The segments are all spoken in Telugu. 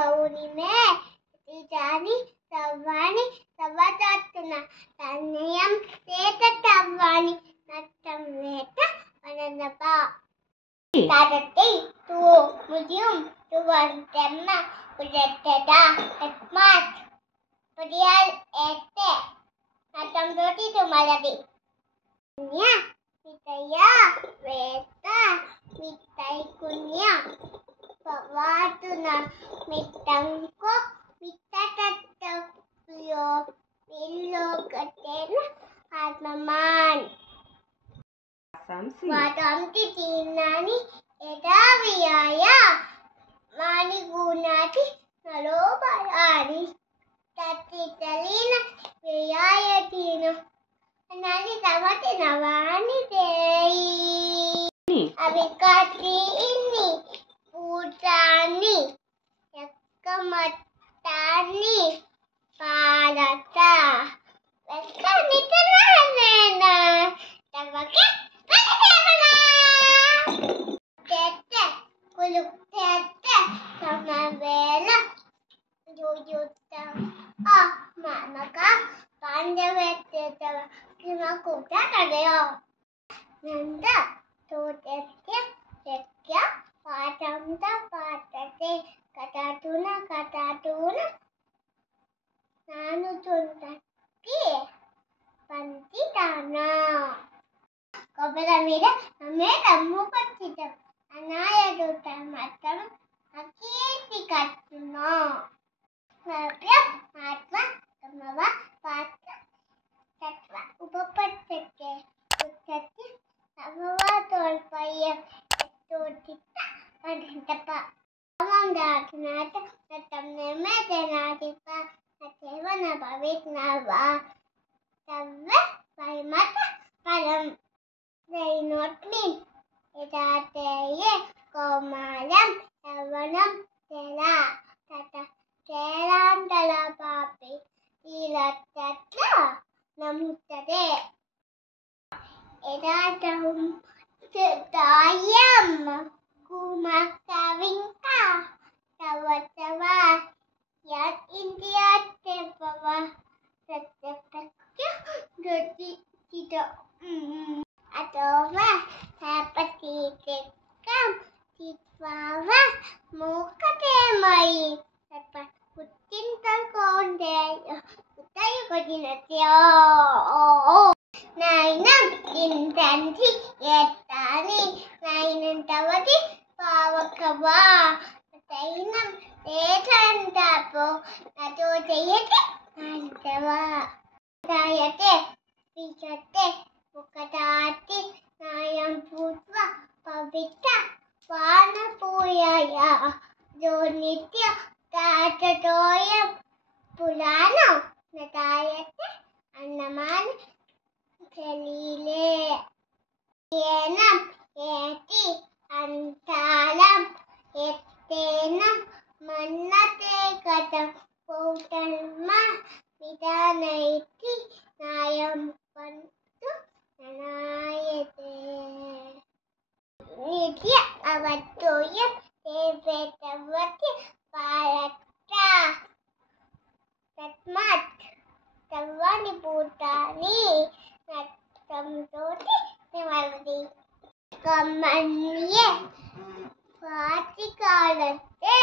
మౌనిమే జాని సవ్వాని సవదాతున తన్నయం తేట తవ్వాని నట్టం వేట వననప తాదతే తు ముజియం తువంతమ్మ ఉజట్టదా ఎత్మాత్ పడియాల్ ఎత్తే నట్టం తోటి తుమలది న్యా మితయా వేత మితై కున్యా పవాతున మితంకో మితతత్తయో విల్లోకతేన ఆత్మమాన్ వాతంతి తీనాని యథావియాయ మానిగుణాతి నలోపయాని తత్తితలీన వ్యయాయతీన అనాలి తమతి నవాని దేయి అవికాతిని పూటాని యక్కమట్టాని పాలత వెక్కనితనానేన తవకే తెత్తే కులుక్తెత్తే సమవేల జోజుత మానక పాండవెత్తెతవ కిమకుట కదయో నంద తోటెత్తే తెత్య పాఠంత పాఠతే కథాతున నాను చుంటకి పంచితానా కొబ్బరి మీద అమ్మే తమ్ము పచ్చితం అనాయదుత మతం అకీర్తి కట్టును ఆత్మ సమవ పాత్ర తత్వ ఉపపత్తకే ఉత్తతి సమవ తోల్పయ్య తోటిత అనంతప అమందాత్నాత నతం నిర్మేతనాదిప నతేవన భవిత్నవా తవ్వ పరిమత పరం they not mean యథాతేయే కౌమారం యవ్వనం తెలా తత కేరాంతల పాపి ఈలత్తట్ల నముతదే యథాతం దాయం కుమకవింక తవతవ యత్ ఇండియా తెపవ సత్యపక్య గతి చిత atova hapatitikam titwava mukhatemai tatpa kuttintal kondeyo utayu kodinatyo nainam intanti yettani nainam tavati pavakava tainam tetantapo nato jayate nantava dayate vichate Ukadati nayam putva pavitra vanapuyaya jonitya tatatoyam pulana natayate annaman kelile yenam yeti antalam yettenam mannate katam poutalma vidanaiti nayam pantu nanayate nitya avatoyam devetavati paratra tatmat tavani putani nattam toti nivaladi kamanye పాతికాలతే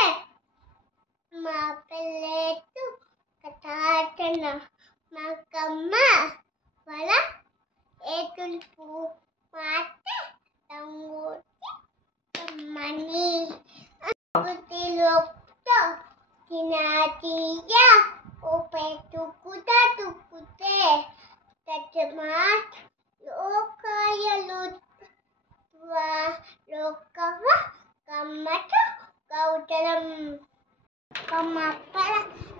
మా పిల్లెత్తు కథాటన మాకమ్మ వల ఏతుల్పు మాట తంగోటి కమ్మని కుతిలోక్తో తినాతియా ఓపెతుకుతా తుకుతే తజ్మాత్ లోకాయలు లోకవ కమ్మట గౌతలం కమ్మపల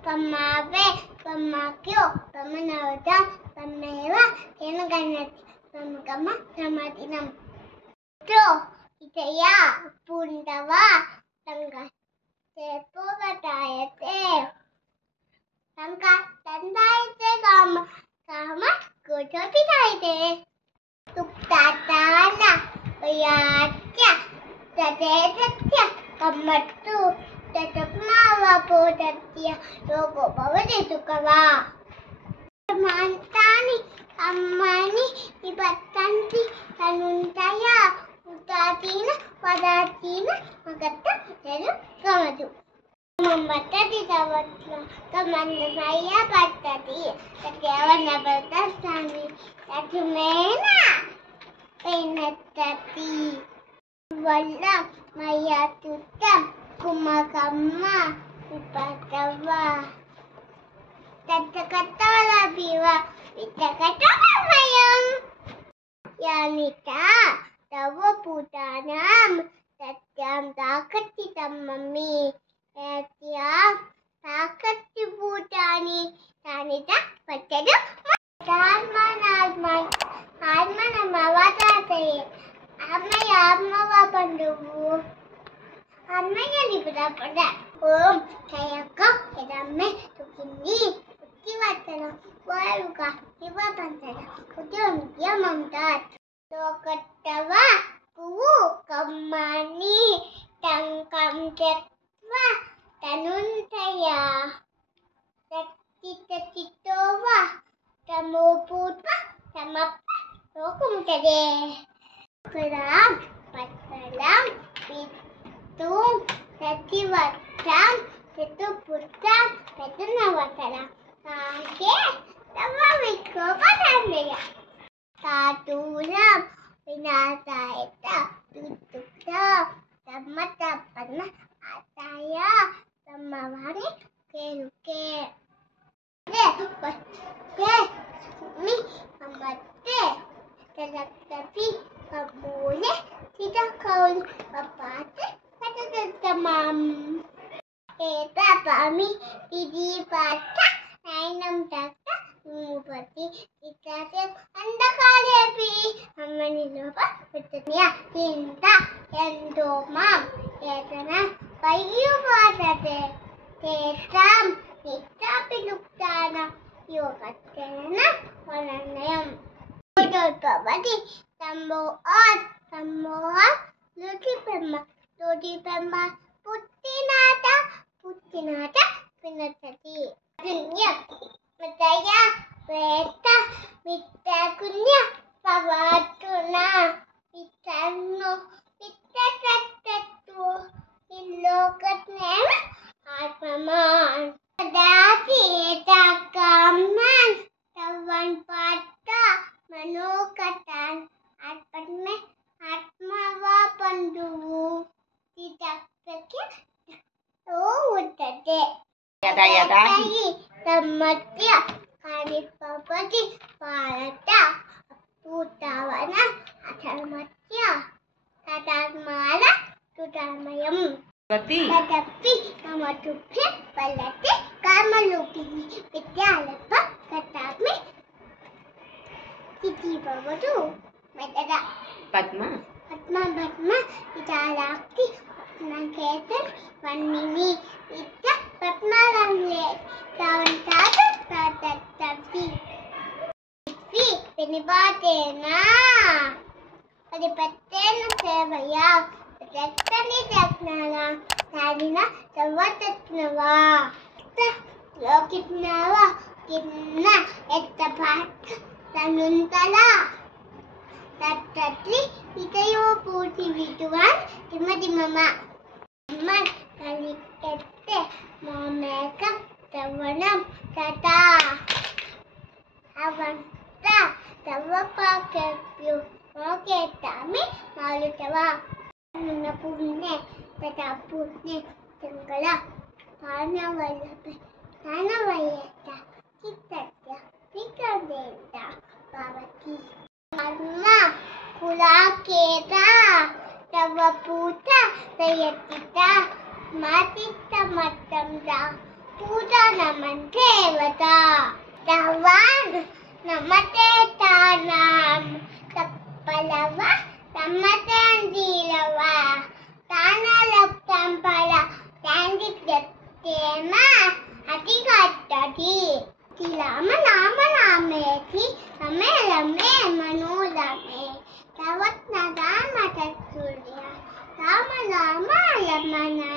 కమ్మవే కమ్మక్యో కమ్మనవత కమ్మేవ కేనగన్నతి కమ్మకమ్మ సమాధినం తో ఇతయా పుండవ తంగ సేపోవతాయతే తంగ తందాయితే కామ కామ గోచోపితాయితే తుక్తాతాన యాత్య తదేత్య కమ్మట్టు Utatapumawa potatya logo bhavati sukava. Mantani ammani vibattanti tanuntaya utatina padatina magatta teru kamadu. Mammatati tavatla kamandaya pattati takevana baltastani tatumena penattati valla mayatutam kumakamma vipatava tatakatala biva vitakatamayam yanita tava putanam satyam takati tammami etya takati putani tanita pattadu Almana mavatate Amaya Amava Panduvu Amaya Librapada Om Kayaka Edame Tukini Utivatana Varuka Hivapantana Utum Yamamtat Lokatava Kuvu Kamani Tankam Tetva Tanuntaya Tatitova Tamoputva Tamappa Lokumtade Kuram Patalam Pitum Tativatam Tituputam Tatunavatalam Kake Tavavikopatanaya Taturam Vinataita Tutukta Tamata Padma Ataya Tamavani Keruke Mi Amate Tadaktapi Kabule Tidakol Papate Patatatamam Eta Pami Idipata Nainam Takta Mupati Itasem Andakalepi Amanilopa Petania Hinta Endomam Etana Payuvatate Tetam Nitapiluktana Yogatana Valanayam Pavati Tamboat Tamboa Lutipemma Puttinata Pinatati Dunya Mataya Veta Vitakunya Pavatuna Vitano Vitatatu Ilokatnam Atmaman Dati Takaman Tavan Pata Manokatan Atpadme Atmava Panduvu Tidaktakya Uttate Yadayi Tamatya Kanipapati Parata Putavana Atharmatya Tatatmala Tudamayam Tadapi Kamatuphe Palate Kamalupini Vidyalapa Katami Kiti Bhavatu Medada Padma Vidyalakti Naketan Vanmini Vidya Padmaramle Tavantata Tatattapi Pinibatena Padipattena Sevaya Rattani Jaknala Tadina Savatatnava Lokitnava Kitna Ettapat Tanuntala Tattatli Itayo Puti Vituan Timadimama Man Kalikette Momeka Tavanam Tata Avanta Tavapakepyu Moketami Malutava Nunapune Tatapune Tangala Tanavayata Kitatya Tikadeta Bhavati Padma Kulaketa Tavaputa Sayatita Matita Matamda Puta Namantevata Tavan Namate Tanam Tapalava Tamatandilava Tanalaptampala Tandikdema Atikattati Tilama Nama Nameti Amelame Manolame Tavat Nadama Tatsurya Rama Rama Lamana